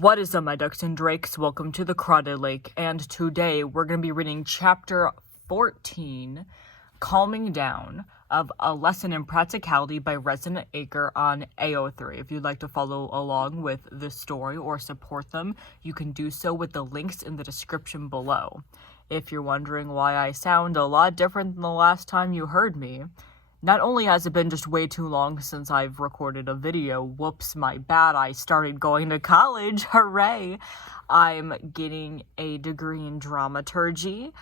What is up, my ducks and drakes? Welcome to the Crowded Lake, and today we're going to be reading Chapter 14, Calming Down, of A Lesson in Practicality by ResidentAnchor on AO3. If you'd like to follow along with this story or support them, you can do so with the links in the description below. If you're wondering why I sound a lot different than the last time you heard me, not only has it been just way too long since I've recorded a video, whoops, my bad, I started going to college, hooray! I'm getting a degree in dramaturgy,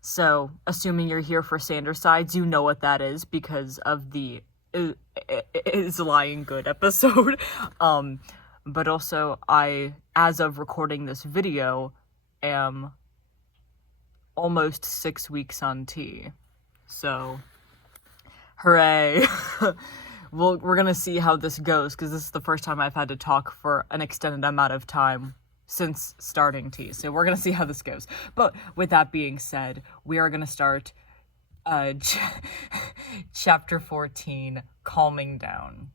so assuming you're here for Sandersides, you know what that is because of the Is Lying Good episode. But also, I, as of recording this video, am almost 6 weeks on T, so hooray. We're gonna see how this goes, because this is the first time I've had to talk for an extended amount of time since starting T, so we're gonna see how this goes. But with that being said, we are gonna start Chapter 14, Calming Down.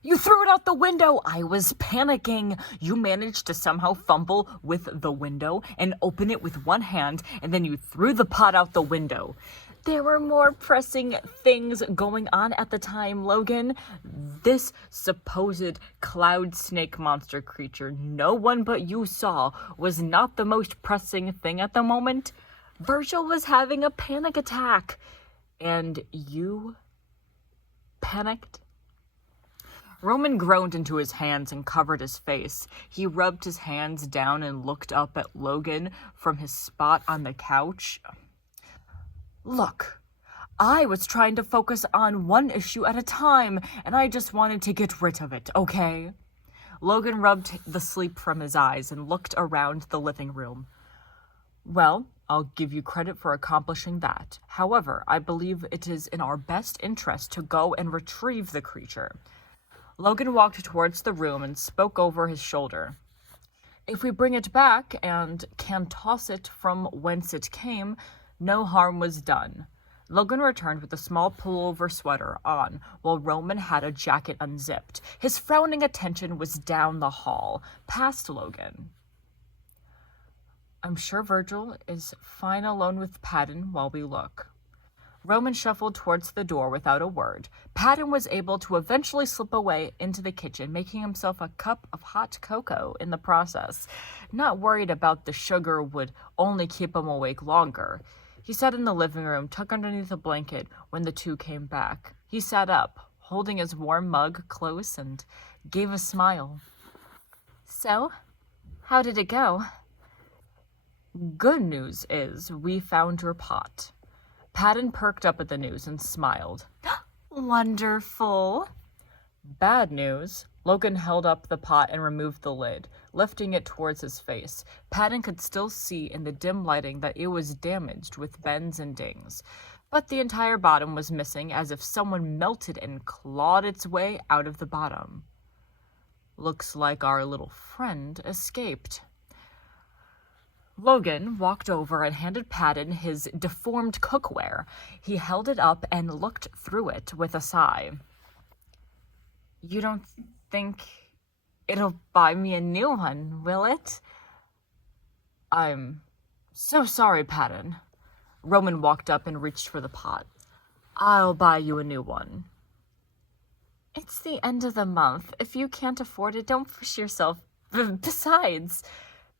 You threw it out the window! I was panicking! You managed to somehow fumble with the window and open it with one hand, and then you threw the pot out the window. There were more pressing things going on at the time, Logan. This supposed cloud snake monster creature no one but you saw was not the most pressing thing at the moment. Virgil was having a panic attack. And you panicked? Roman groaned into his hands and covered his face. He rubbed his hands down and looked up at Logan from his spot on the couch. Look, I was trying to focus on one issue at a time, and I just wanted to get rid of it, okay? Logan rubbed the sleep from his eyes and looked around the living room. Well, I'll give you credit for accomplishing that. However, I believe it is in our best interest to go and retrieve the creature. Logan walked towards the room and spoke over his shoulder. If we bring it back and can toss it from whence it came, no harm was done. Logan returned with a small pullover sweater on, while Roman had a jacket unzipped. His frowning attention was down the hall, past Logan. I'm sure Virgil is fine alone with Patton while we look. Roman shuffled towards the door without a word. Patton was able to eventually slip away into the kitchen, making himself a cup of hot cocoa in the process. Not worried about the sugar would only keep him awake longer. He sat in the living room, tucked underneath a blanket, when the two came back. He sat up, holding his warm mug close, and gave a smile. So, how did it go? Good news is we found your pot. Patton perked up at the news and smiled. Wonderful. Bad news. Logan held up the pot and removed the lid, lifting it towards his face. Patton could still see in the dim lighting that it was damaged with bends and dings, but the entire bottom was missing, as if someone melted and clawed its way out of the bottom. Looks like our little friend escaped. Logan walked over and handed Patton his deformed cookware. He held it up and looked through it with a sigh. You don't think it'll buy me a new one, will it? I'm so sorry, Patton. Roman walked up and reached for the pot. I'll buy you a new one. It's the end of the month. If you can't afford it, don't push yourself. Besides,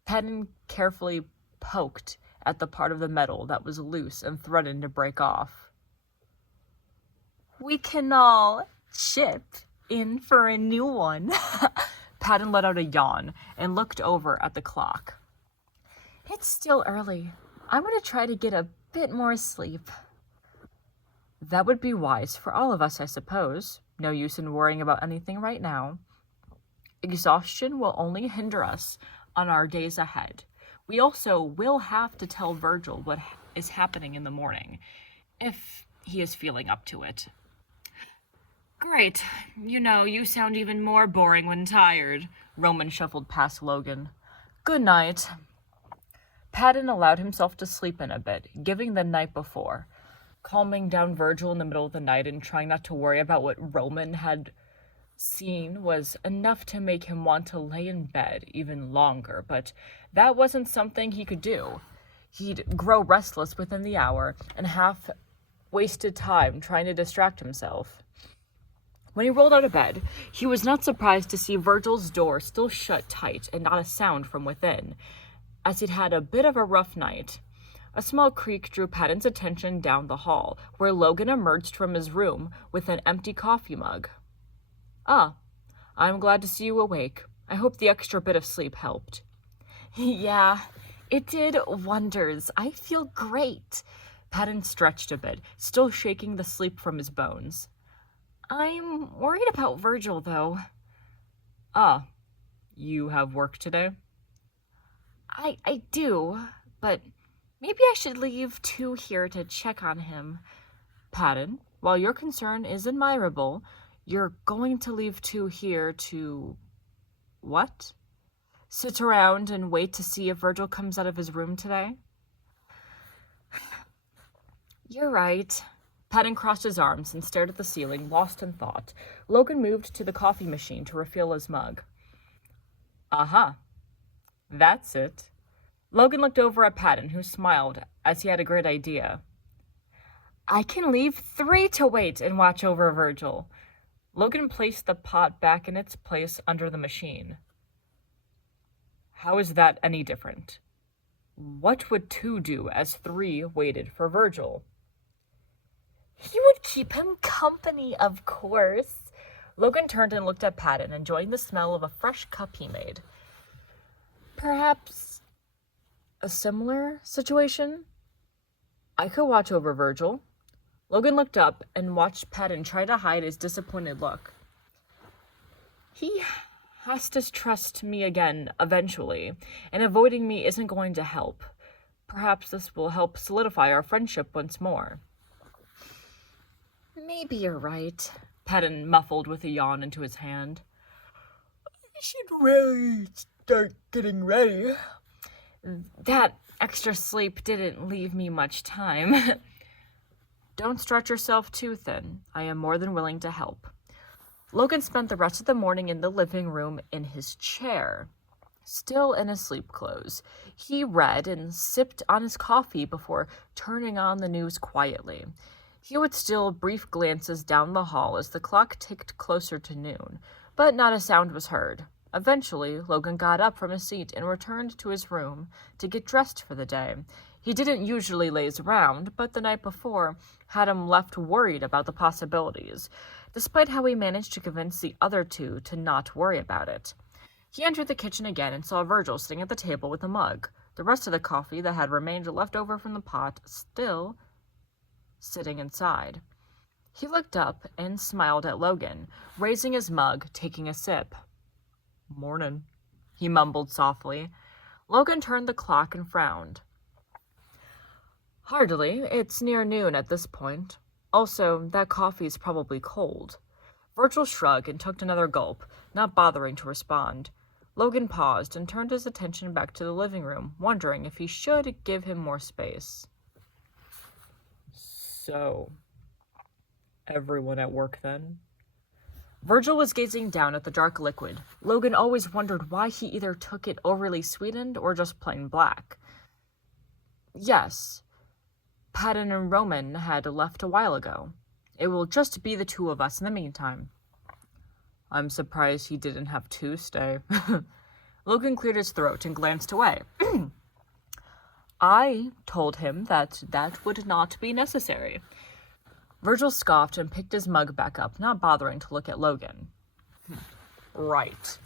Patton carefully poked at the part of the metal that was loose and threatened to break off. We can all chip in for a new one. Patton let out a yawn and looked over at the clock. It's still early. I'm going to try to get a bit more sleep. That would be wise for all of us, I suppose. No use in worrying about anything right now. Exhaustion will only hinder us on our days ahead. We also will have to tell Virgil what is happening in the morning, if he is feeling up to it. Great. You know, you sound even more boring when tired. Roman shuffled past Logan. Good night. Patton allowed himself to sleep in a bit, giving the night before. Calming down Virgil in the middle of the night and trying not to worry about what Roman had seen was enough to make him want to lay in bed even longer, but that wasn't something he could do. He'd grow restless within the hour and half wasted time trying to distract himself. When he rolled out of bed, he was not surprised to see Virgil's door still shut tight and not a sound from within, as he'd had a bit of a rough night. A small creak drew Patton's attention down the hall, where Logan emerged from his room with an empty coffee mug. "Ah, I'm glad to see you awake. I hope the extra bit of sleep helped." "Yeah, it did wonders. I feel great." Patton stretched a bit, still shaking the sleep from his bones. "I'm worried about Virgil, though." "Ah, you have work today?" I do, but maybe I should leave 2 here to check on him." "Patton, while your concern is admirable, you're going to leave 2 here to... what? Sit around and wait to see if Virgil comes out of his room today?" "You're right." Patton crossed his arms and stared at the ceiling, lost in thought. Logan moved to the coffee machine to refill his mug. "Aha. That's it." Logan looked over at Patton, who smiled as he had a great idea. "I can leave 3 to wait and watch over Virgil." Logan placed the pot back in its place under the machine. "How is that any different? What would 2 do as 3 waited for Virgil?" "He would keep him company, of course." Logan turned and looked at Patton, enjoying the smell of a fresh cup he made. "Perhaps a similar situation? I could watch over Virgil." Logan looked up and watched Patton try to hide his disappointed look. "He has to trust me again eventually, and avoiding me isn't going to help. Perhaps this will help solidify our friendship once more." "Maybe you're right," Patton muffled with a yawn into his hand. "I should really start getting ready. That extra sleep didn't leave me much time." "Don't stretch yourself too thin. I am more than willing to help." Logan spent the rest of the morning in the living room in his chair, still in his sleep clothes. He read and sipped on his coffee before turning on the news quietly. He would steal brief glances down the hall as the clock ticked closer to noon, but not a sound was heard. Eventually, Logan got up from his seat and returned to his room to get dressed for the day. He didn't usually laze around, but the night before had him left worried about the possibilities, despite how he managed to convince the other 2 to not worry about it. He entered the kitchen again and saw Virgil sitting at the table with a mug, the rest of the coffee that had remained left over from the pot still sitting inside. He looked up and smiled at Logan, raising his mug, taking a sip. "Morning," he mumbled softly. Logan turned the clock and frowned. "Hardly. It's near noon at this point. Also, that coffee is probably cold." Virgil shrugged and took another gulp, not bothering to respond. Logan paused and turned his attention back to the living room, wondering if he should give him more space. "So, everyone at work then?" Virgil was gazing down at the dark liquid. Logan always wondered why he either took it overly sweetened or just plain black. "Yes. Patton and Roman had left a while ago. It will just be the 2 of us in the meantime." "I'm surprised he didn't have 2 stay." Logan cleared his throat and glanced away. "I told him that would not be necessary." Virgil scoffed and picked his mug back up, not bothering to look at Logan. "Right.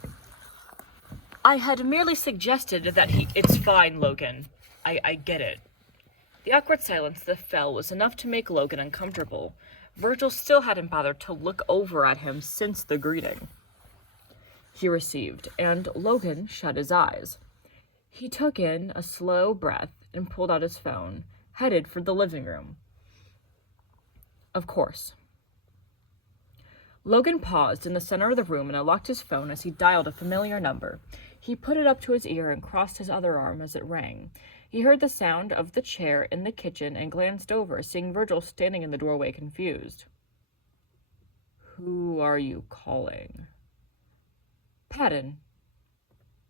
I had merely suggested that It's fine, Logan. I get it." The awkward silence that fell was enough to make Logan uncomfortable. Virgil still hadn't bothered to look over at him since the greeting he received, and Logan shut his eyes. He took in a slow breath and pulled out his phone, headed for the living room. Of course. Logan paused in the center of the room and unlocked his phone as he dialed a familiar number. He put it up to his ear and crossed his other arm as it rang. He heard the sound of the chair in the kitchen and glanced over, seeing Virgil standing in the doorway confused. Who are you calling? Patton.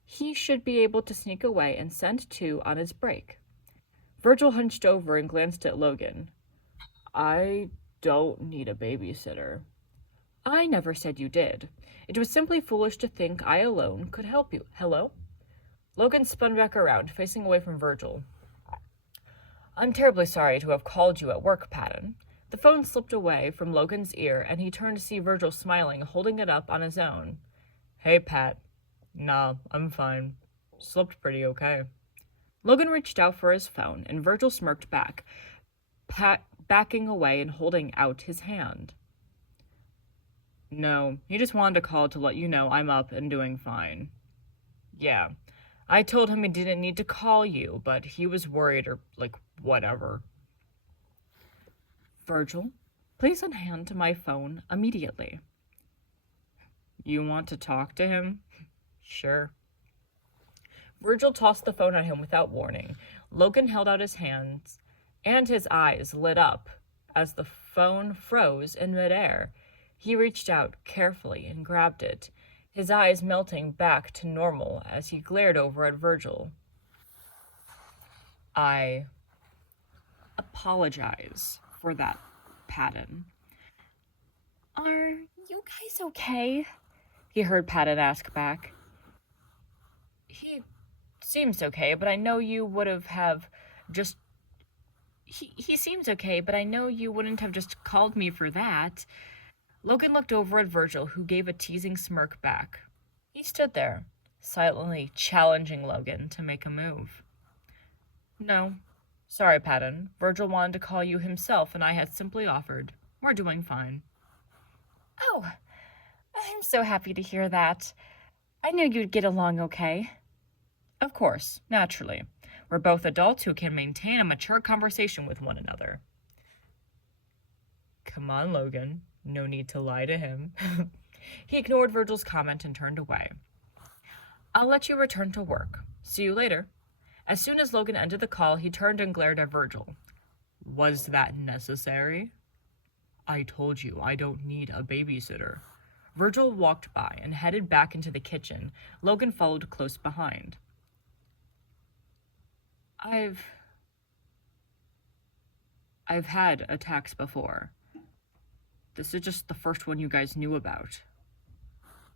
He should be able to sneak away and send 2 on his break. Virgil hunched over and glanced at Logan. I don't need a babysitter. I never said you did. It was simply foolish to think I alone could help you. Hello? Logan spun back around, facing away from Virgil. I'm terribly sorry to have called you at work, Patton. The phone slipped away from Logan's ear, and he turned to see Virgil smiling, holding it up on his own. Hey, Pat. Nah, I'm fine. Slept pretty okay. Logan reached out for his phone, and Virgil smirked back, backing away and holding out his hand. No, he just wanted to call to let you know I'm up and doing fine. Yeah, I told him he didn't need to call you, but he was worried or, whatever. Virgil, please unhand my phone immediately. You want to talk to him? Sure. Virgil tossed the phone at him without warning. Logan held out his hands, and his eyes lit up as the phone froze in midair. He reached out carefully and grabbed it, his eyes melting back to normal as he glared over at Virgil. I apologize for that, Patton. Are you guys okay? He heard Patton ask back. He seems okay, but I know you would have just... He seems okay, but I know you wouldn't have just called me for that. Logan looked over at Virgil, who gave a teasing smirk back. He stood there, silently challenging Logan to make a move. No. Sorry, Patton. Virgil wanted to call you himself, and I had simply offered. We're doing fine. Oh, I'm so happy to hear that. I knew you'd get along okay. Of course, naturally. We're both adults who can maintain a mature conversation with one another. Come on, Logan. No need to lie to him. He ignored Virgil's comment and turned away. I'll let you return to work. See you later. As soon as Logan ended the call, he turned and glared at Virgil. Was that necessary? I told you I don't need a babysitter. Virgil walked by and headed back into the kitchen. Logan followed close behind. I've had attacks before. This is just the first one you guys knew about.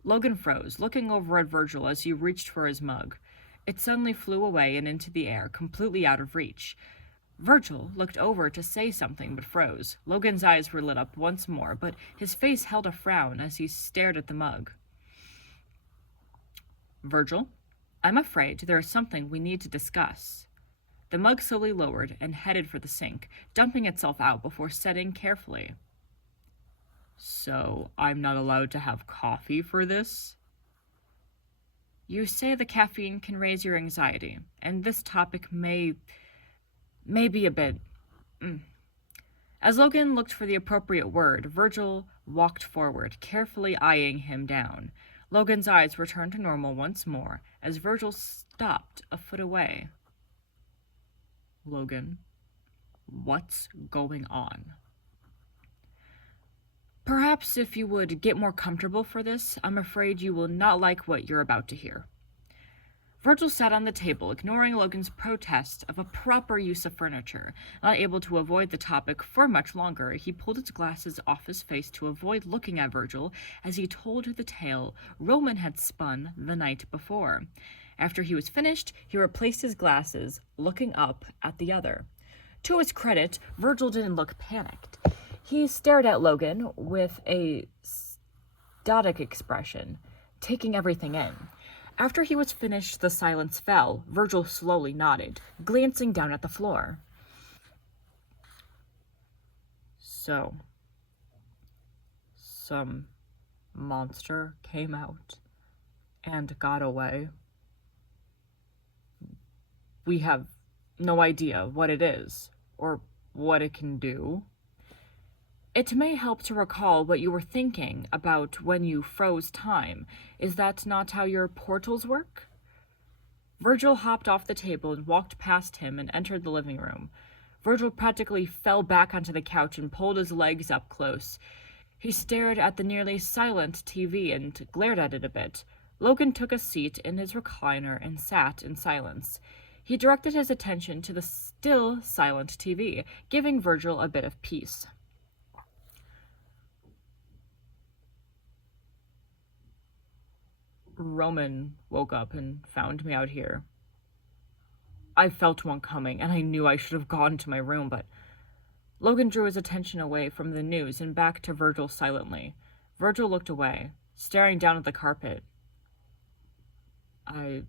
Logan froze, looking over at Virgil as he reached for his mug. It suddenly flew away and into the air, completely out of reach. Virgil looked over to say something but froze. Logan's eyes were lit up once more, but his face held a frown as he stared at the mug. Virgil, I'm afraid there is something we need to discuss. The mug slowly lowered and headed for the sink, dumping itself out before setting carefully. So, I'm not allowed to have coffee for this? You say the caffeine can raise your anxiety, and this topic may be a bit... As Logan looked for the appropriate word, Virgil walked forward, carefully eyeing him down. Logan's eyes returned to normal once more as Virgil stopped a foot away. Logan, what's going on? Perhaps if you would get more comfortable for this, I'm afraid you will not like what you're about to hear. Virgil sat on the table, ignoring Logan's protest of a proper use of furniture. Not able to avoid the topic for much longer, he pulled his glasses off his face to avoid looking at Virgil as he told her the tale Roman had spun the night before. After he was finished, he replaced his glasses, looking up at the other. To his credit, Virgil didn't look panicked. He stared at Logan with a stoic expression, taking everything in. After he was finished, the silence fell. Virgil slowly nodded, glancing down at the floor. So, some monster came out and got away. We have no idea what it is or what it can do. It may help to recall what you were thinking about when you froze time. Is that not how your portals work? Virgil hopped off the table and walked past him and entered the living room. Virgil practically fell back onto the couch and pulled his legs up close. He stared at the nearly silent TV and glared at it a bit. Logan took a seat in his recliner and sat in silence. He directed his attention to the still silent TV, giving Virgil a bit of peace. Roman woke up and found me out here. I felt one coming, and I knew I should have gone to my room, but Logan drew his attention away from the news and back to Virgil silently. Virgil looked away, staring down at the carpet. I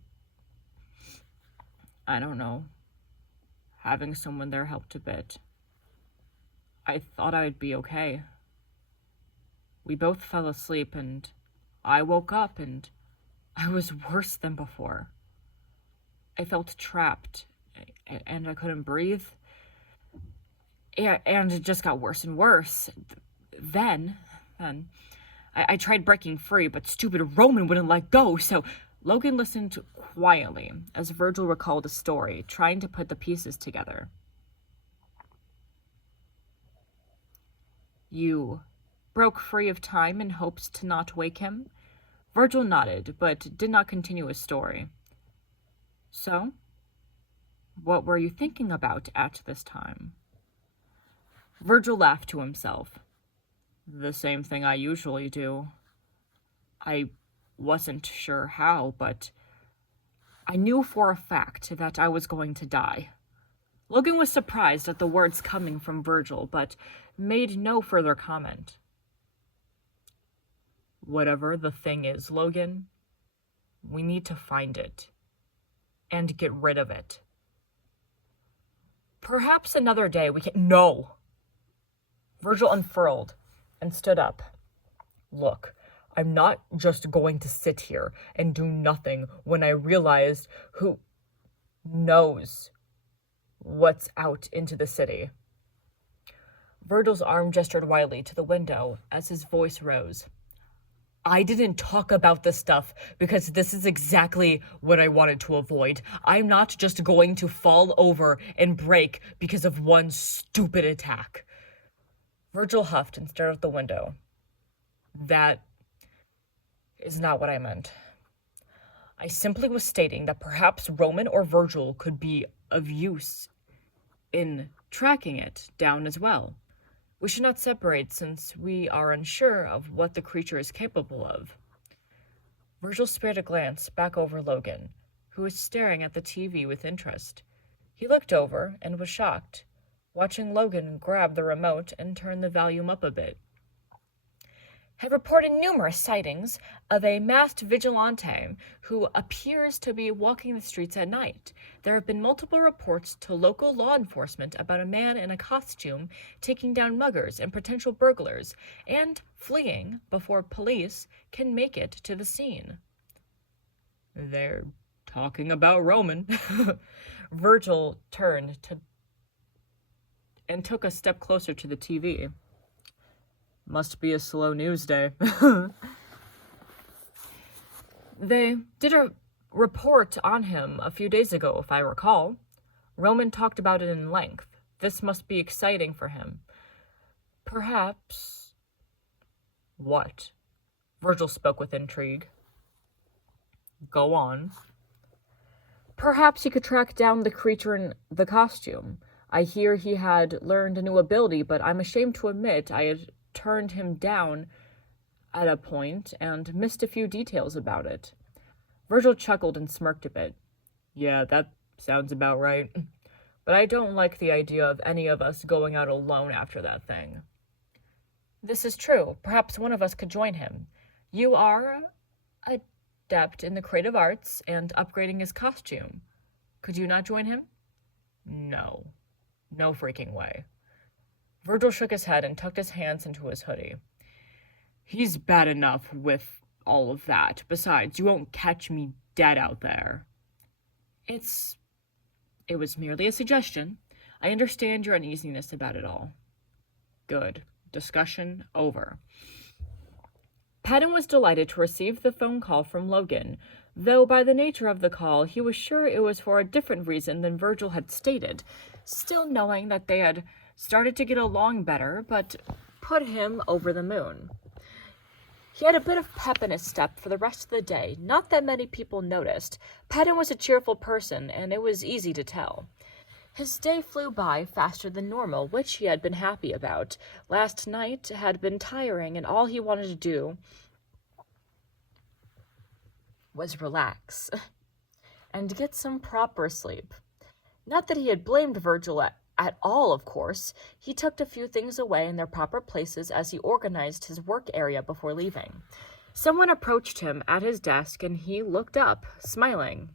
don't know. Having someone there helped a bit. I thought I'd be okay. We both fell asleep, and I woke up, and I was worse than before. I felt trapped, and I couldn't breathe. And it just got worse and worse. Then I tried breaking free, but stupid Roman wouldn't let go, so Logan listened quietly as Virgil recalled a story, trying to put the pieces together. You broke free of time in hopes to not wake him? Virgil nodded, but did not continue his story. So, what were you thinking about at this time? Virgil laughed to himself. The same thing I usually do. I wasn't sure how, but I knew for a fact that I was going to die. Logan was surprised at the words coming from Virgil, but made no further comment. Whatever the thing is, Logan, we need to find it and get rid of it. Perhaps another day we can— No! Virgil unfurled and stood up. Look, I'm not just going to sit here and do nothing when I realize who knows what's out into the city. Virgil's arm gestured wildly to the window as his voice rose. I didn't talk about this stuff because this is exactly what I wanted to avoid. I'm not just going to fall over and break because of one stupid attack. Virgil huffed and stared out the window. That is not what I meant. I simply was stating that perhaps Roman or Virgil could be of use in tracking it down as well. We should not separate since we are unsure of what the creature is capable of. Virgil spared a glance back over Logan, who was staring at the TV with interest. He looked over and was shocked, watching Logan grab the remote and turn the volume up a bit. Have reported numerous sightings of a masked vigilante who appears to be walking the streets at night. There have been multiple reports to local law enforcement about a man in a costume taking down muggers and potential burglars and fleeing before police can make it to the scene. They're talking about Roman. Virgil turned and took a step closer to the TV. Must be a slow news day. They did a report on him a few days ago, if I recall. Roman talked about it in length. This must be exciting for him. Perhaps... What? Virgil spoke with intrigue. Go on. Perhaps he could track down the creature in the costume. I hear he had learned a new ability, but I'm ashamed to admit I had turned him down at a point and missed a few details about it. Virgil chuckled and smirked a bit. Yeah, that sounds about right. But I don't like the idea of any of us going out alone after that thing. This is true. Perhaps one of us could join him. You are adept in the creative arts and upgrading his costume. Could you not join him? No. No freaking way. Virgil shook his head and tucked his hands into his hoodie. He's bad enough with all of that. Besides, you won't catch me dead out there. It was merely a suggestion. I understand your uneasiness about it all. Good. Discussion over. Patton was delighted to receive the phone call from Logan. though by the nature of the call, he was sure it was for a different reason than Virgil had stated, still knowing that they had started to get along better, but put him over the moon. He had a bit of pep in his step for the rest of the day. Not that many people noticed. Patton was a cheerful person, and it was easy to tell. His day flew by faster than normal, which he had been happy about. Last night had been tiring, and all he wanted to do was relax and get some proper sleep. Not that he had blamed Virgil at all, of course. He tucked a few things away in their proper places as he organized his work area before leaving. Someone approached him at his desk, and he looked up, smiling.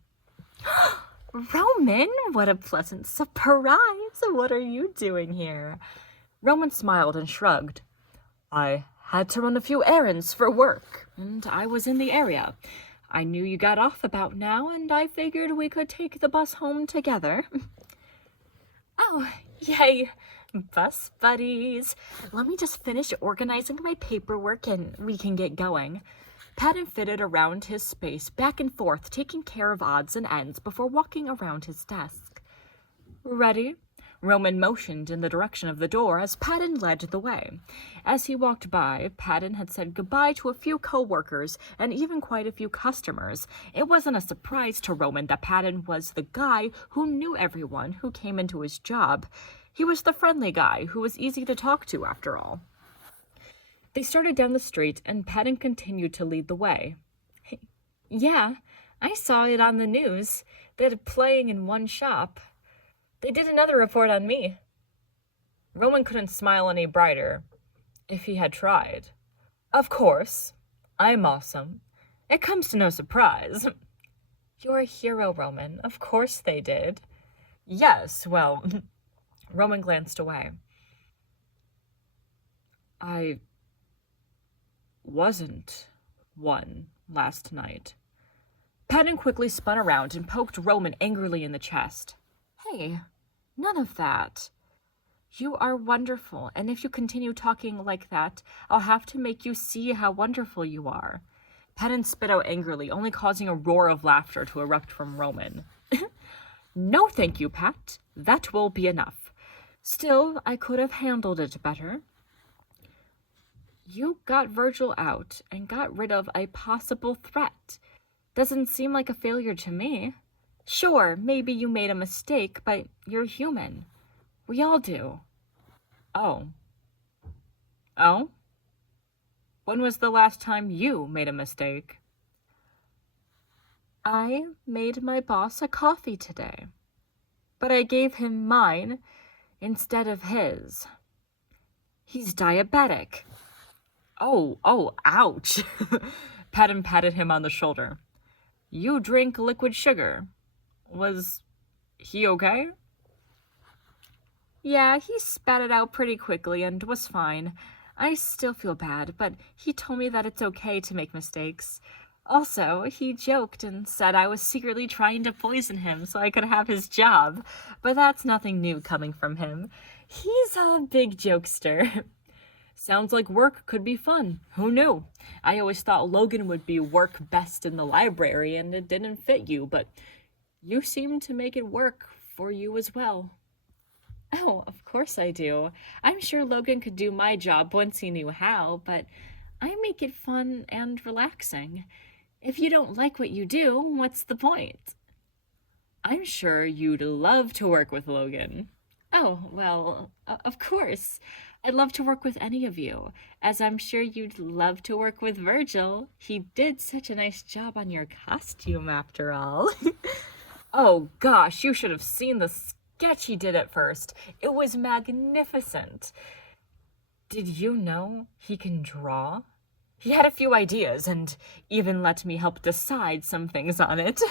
Roman, what a pleasant surprise! What are you doing here? Roman smiled and shrugged. I had to run a few errands for work, and I was in the area. I knew you got off about now, and I figured we could take the bus home together. Oh, yay! Bus buddies. Let me just finish organizing my paperwork and we can get going. Patton fitted around his space, back and forth, taking care of odds and ends before walking around his desk. Ready? Roman motioned in the direction of the door as Patton led the way. As he walked by, Patton had said goodbye to a few co-workers and even quite a few customers. It wasn't a surprise to Roman that Patton was the guy who knew everyone who came into his job. He was the friendly guy who was easy to talk to, after all. They started down the street, and Patton continued to lead the way. Yeah, I saw it on the news. They're playing in one shop. They did another report on me. Roman couldn't smile any brighter, if he had tried. Of course, I'm awesome. It comes to no surprise. You're a hero, Roman. Of course they did. Yes, well, Roman glanced away. I wasn't one last night. Patton quickly spun around and poked Roman angrily in the chest. Hey, none of that. You are wonderful, and if you continue talking like that, I'll have to make you see how wonderful you are. Patton spit out angrily, only causing a roar of laughter to erupt from Roman. No, thank you, Pat. That will be enough. Still, I could have handled it better. You got Virgil out and got rid of a possible threat. Doesn't seem like a failure to me. Sure, maybe you made a mistake, but you're human. We all do. Oh. Oh? When was the last time you made a mistake? I made my boss a coffee today, but I gave him mine instead of his. He's diabetic. Oh, ouch. Patton patted him on the shoulder. You drink liquid sugar. Was he okay? Yeah, he spat it out pretty quickly and was fine. I still feel bad, but he told me that it's okay to make mistakes. Also, he joked and said I was secretly trying to poison him so I could have his job, but that's nothing new coming from him. He's a big jokester. Sounds like work could be fun. Who knew? I always thought Logan would be work best in the library and it didn't fit you, but you seem to make it work for you as well. Oh, of course I do. I'm sure Logan could do my job once he knew how, but I make it fun and relaxing. If you don't like what you do, what's the point? I'm sure you'd love to work with Logan. Oh, well, of course. I'd love to work with any of you, as I'm sure you'd love to work with Virgil. He did such a nice job on your costume, after all. Oh, gosh, you should have seen the sketch he did at first. It was magnificent. Did you know he can draw? He had a few ideas and even let me help decide some things on it.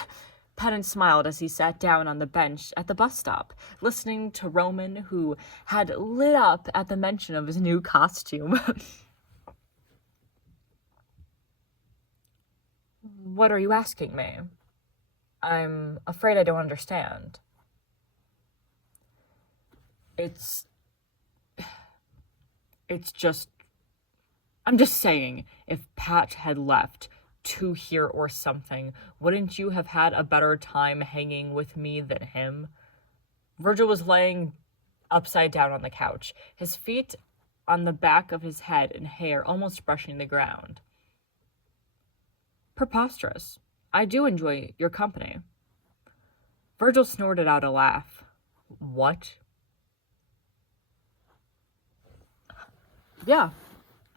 Patton smiled as he sat down on the bench at the bus stop, listening to Roman, who had lit up at the mention of his new costume. What are you asking me? I'm afraid I don't understand. It's just... I'm just saying, if Pat had left, two here or something. Wouldn't you have had a better time hanging with me than him? Virgil was laying upside down on the couch, his feet on the back of his head and hair almost brushing the ground. Preposterous. I do enjoy your company. Virgil snorted out a laugh. What? Yeah,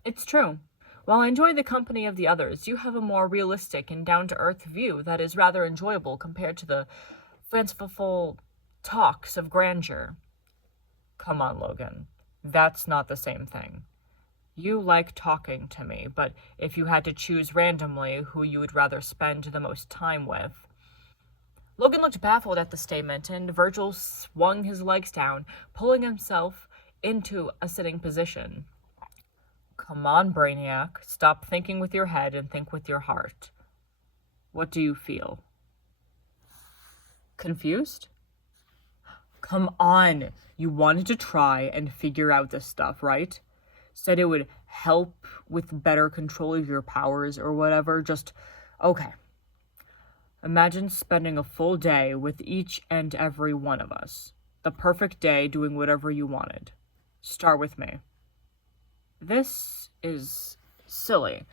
it's true. While I enjoy the company of the others, you have a more realistic and down-to-earth view that is rather enjoyable compared to the fanciful talks of grandeur. Come on, Logan. That's not the same thing. You like talking to me, but if you had to choose randomly who you would rather spend the most time with... Logan looked baffled at the statement, and Virgil swung his legs down, pulling himself into a sitting position. Come on, Brainiac. Stop thinking with your head and think with your heart. What do you feel? Confused? Come on. You wanted to try and figure out this stuff, right? Said it would help with better control of your powers or whatever. Just, okay. Imagine spending a full day with each and every one of us. The perfect day doing whatever you wanted. Start with me. This is silly.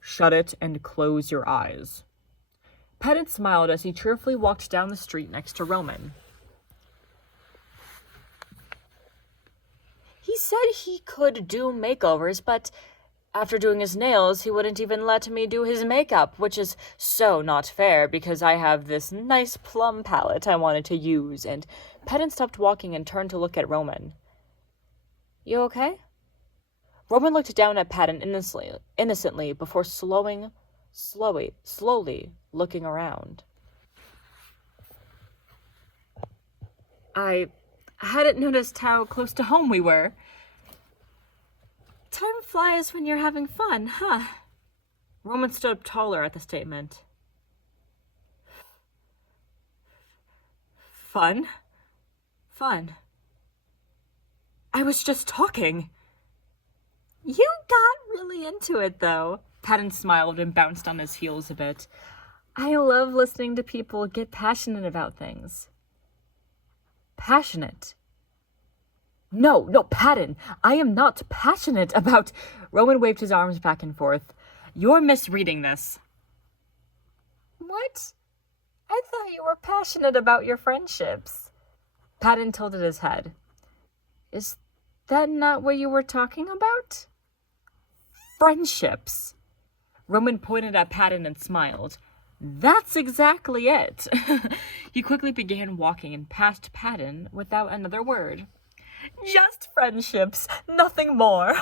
Shut it and close your eyes. Pettit smiled as he cheerfully walked down the street next to Roman. He said he could do makeovers, but after doing his nails, he wouldn't even let me do his makeup, which is so not fair because I have this nice plum palette I wanted to use, and Pettit stopped walking and turned to look at Roman. You okay? Roman looked down at Patton innocently before slowly looking around. I hadn't noticed how close to home we were. Time flies when you're having fun, huh? Roman stood up taller at the statement. Fun? Fun. I was just talking. You got really into it, though. Patton smiled and bounced on his heels a bit. I love listening to people get passionate about things. Passionate? No, Patton. I am not passionate about... Roman waved his arms back and forth. You're misreading this. What? I thought you were passionate about your friendships. Patton tilted his head. Is that not what you were talking about? Friendships. Roman pointed at Patton and smiled. That's exactly it. He quickly began walking and passed Patton without another word. Just friendships, nothing more.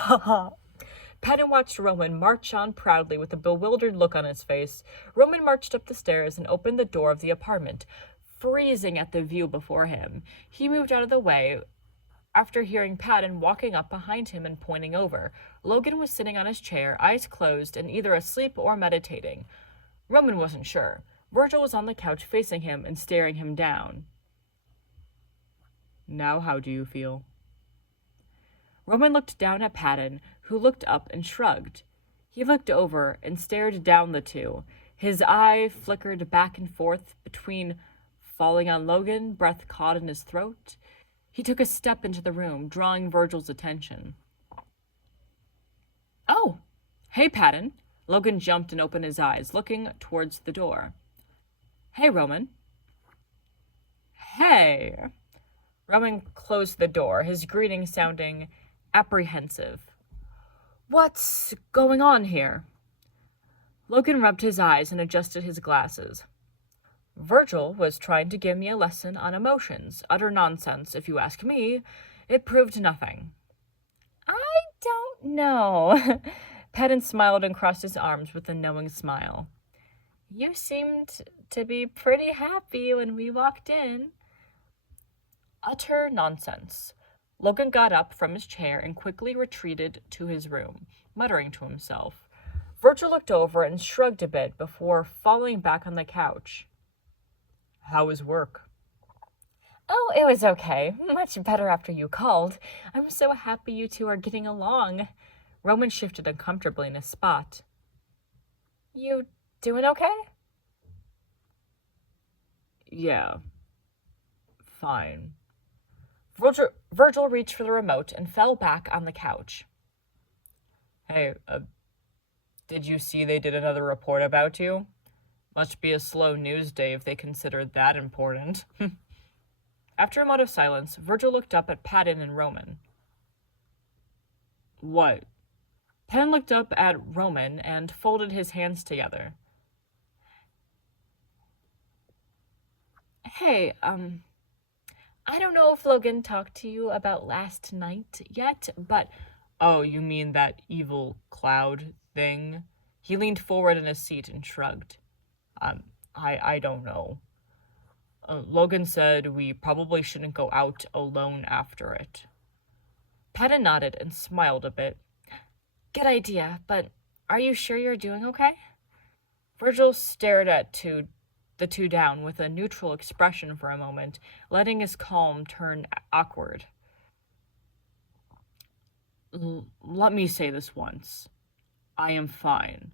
Patton watched Roman march on proudly with a bewildered look on his face. Roman marched up the stairs and opened the door of the apartment, freezing at the view before him. He moved out of the way after hearing Patton walking up behind him and pointing over. Logan was sitting on his chair, eyes closed, and either asleep or meditating. Roman wasn't sure. Virgil was on the couch facing him and staring him down. Now how do you feel? Roman looked down at Patton, who looked up and shrugged. He looked over and stared down the two. His eye flickered back and forth between falling on Logan, breath caught in his throat. He took a step into the room, drawing Virgil's attention. Oh, hey, Patton. Logan jumped and opened his eyes, looking towards the door. Hey, Roman. Hey. Roman closed the door, his greeting sounding apprehensive. What's going on here? Logan rubbed his eyes and adjusted his glasses. Virgil was trying to give me a lesson on emotions. Utter nonsense, if you ask me. It proved nothing. I don't know. Patton smiled and crossed his arms with a knowing smile. You seemed to be pretty happy when we walked in. Utter nonsense. Logan got up from his chair and quickly retreated to his room, muttering to himself. Virgil looked over and shrugged a bit before falling back on the couch. How was work? Oh, it was okay. Much better after you called. I'm so happy you two are getting along. Roman shifted uncomfortably in his spot. You doing okay? Yeah. Fine. Virgil reached for the remote and fell back on the couch. Hey, did you see they did another report about you? Must be a slow news day if they considered that important. After a moment of silence, Virgil looked up at Patton and Roman. What? Patton looked up at Roman and folded his hands together. Hey, I don't know if Logan talked to you about last night yet, but... Oh, you mean that evil cloud thing? He leaned forward in his seat and shrugged. I don't know. Logan said we probably shouldn't go out alone after it. Patton nodded and smiled a bit. Good idea, but are you sure you're doing okay? Virgil stared at the two down with a neutral expression for a moment, letting his calm turn awkward. Let me say this once. I am fine.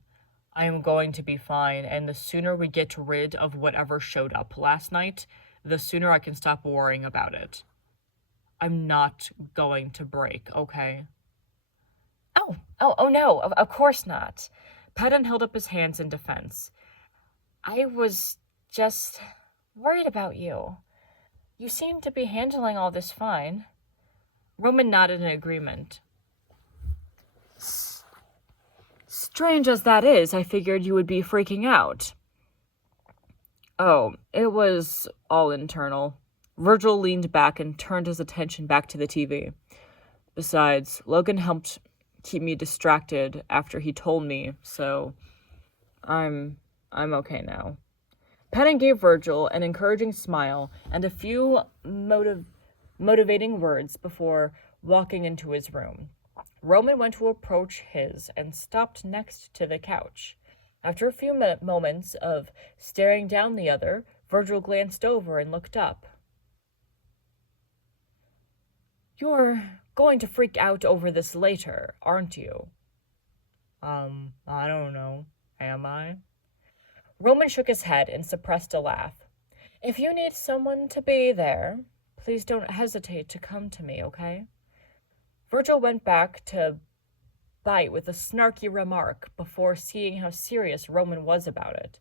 I am going to be fine, and the sooner we get rid of whatever showed up last night, the sooner I can stop worrying about it. I'm not going to break, okay? Oh no, of course not. Patton held up his hands in defense. I was just worried about you. You seem to be handling all this fine. Roman nodded in agreement. Strange as that is, I figured you would be freaking out. Oh, it was all internal. Virgil leaned back and turned his attention back to the TV. Besides, Logan helped keep me distracted after he told me, so I'm okay now. Patton gave Virgil an encouraging smile and a few motivating words before walking into his room. Roman went to approach his and stopped next to the couch. After a few moments of staring down the other, Virgil glanced over and looked up. You're going to freak out over this later, aren't you? I don't know. Am I? Roman shook his head and suppressed a laugh. If you need someone to be there, please don't hesitate to come to me, okay? Virgil went back to bite with a snarky remark before seeing how serious Roman was about it.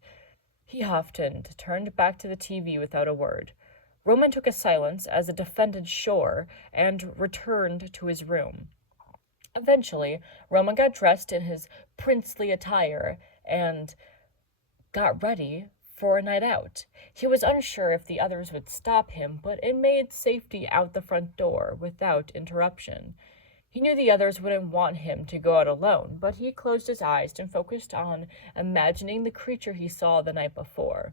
He huffed and turned back to the TV without a word. Roman took a silence as a defended sure and returned to his room. Eventually, Roman got dressed in his princely attire and got ready for a night out. He was unsure if the others would stop him, but it made safety out the front door without interruption. He knew the others wouldn't want him to go out alone, but he closed his eyes and focused on imagining the creature he saw the night before.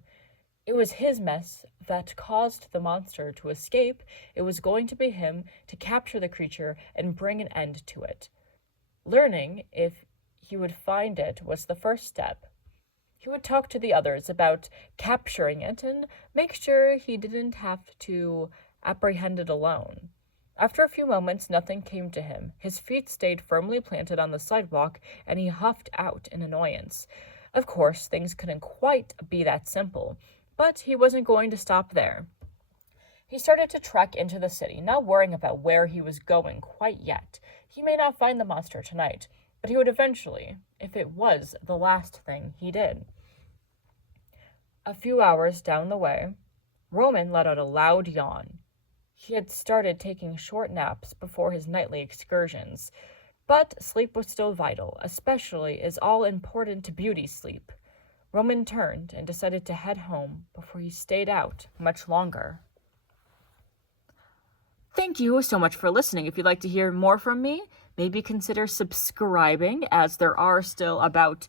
It was his mess that caused the monster to escape. It was going to be him to capture the creature and bring an end to it. Learning if he would find it was the first step. He would talk to the others about capturing it and make sure he didn't have to apprehend it alone. After a few moments, nothing came to him. His feet stayed firmly planted on the sidewalk, and he huffed out in annoyance. Of course, things couldn't quite be that simple, but he wasn't going to stop there. He started to trek into the city, not worrying about where he was going quite yet. He may not find the monster tonight, but he would eventually, if it was the last thing he did. A few hours down the way, Roman let out a loud yawn. He had started taking short naps before his nightly excursions, but sleep was still vital, especially as all-important beauty sleep. Roman turned and decided to head home before he stayed out much longer. Thank you so much for listening. If you'd like to hear more from me, maybe consider subscribing, as there are still about,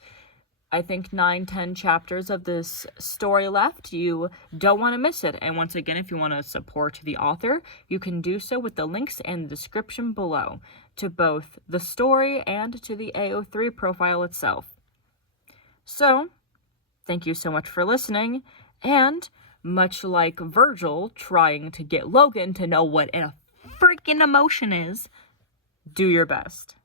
I think, 9-10 chapters of this story left. You don't want to miss it. And once again, if you want to support the author, you can do so with the links in the description below to both the story and to the AO3 profile itself. So, thank you so much for listening, and much like Virgil trying to get Logan to know what a freaking emotion is, do your best.